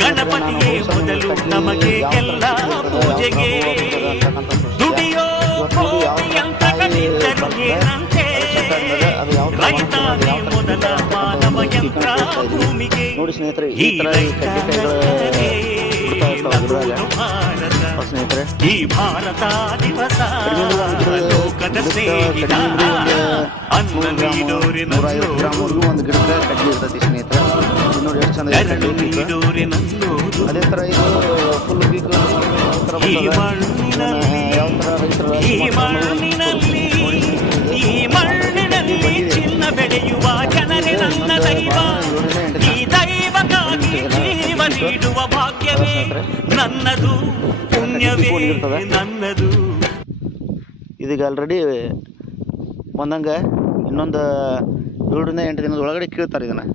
ಗಣಪತಿಯೇ ಮೊದಲು ನಮಗೆ ಎಲ್ಲ ಪೂಜೆಗೆ ದುಡಿಯೋ ಕೋಟಿಯಂತ ಕಲಿತರು ಏನಂತೆ ರೈತಾನೆ ಮೊದಲ ಮಾನವ ಯಂತ್ರ ಭೂಮಿಗೆ ಈ ರೈತನೇ ನಗುವುದು ಭಾರತ ಈ ಭಾರತ ದಿವಸ ಲೋಕದ ಸ್ನೇಹಿತ ಅನ್ನ ನೀಡೋರಿನಲ್ಲೂ ಒಂದು ಗಿಡಕ್ಕೆ ಕಡ್ಲಿ ಇರ್ತೈತಿ ಸ್ನೇಹಿತರೆ. ನೋಡಿ ಎಷ್ಟು ಚಂದ ನೀಡೋರಿನಲ್ಲೋದು ಅದೇ ಥರ ಇದು ಫುಲ್ ಬೀಕ್ ಈ ಮಣ್ಣಿನಲ್ಲಿ ಚಿನ್ನ ಬೆಳೆಯುವ ಜನರೇ ನನ್ನ ದೈವ. ಈ ದೈವಕ್ಕಾಗಿ ಜೀವ ನೀಡುವ ಭಾಗ್ಯವೇ ನನ್ನದು, ಪುಣ್ಯವೇ ನನ್ನದು. ಇದೀಗ ಆಲ್ರೆಡಿ ಒಂದಂಗೆ ಇನ್ನೊಂದು 7 ರಿಂದ 8 ದಿನದ ಒಳಗಡೆ ಕೀಳ್ತಾರೆ ಇದನ್ನು.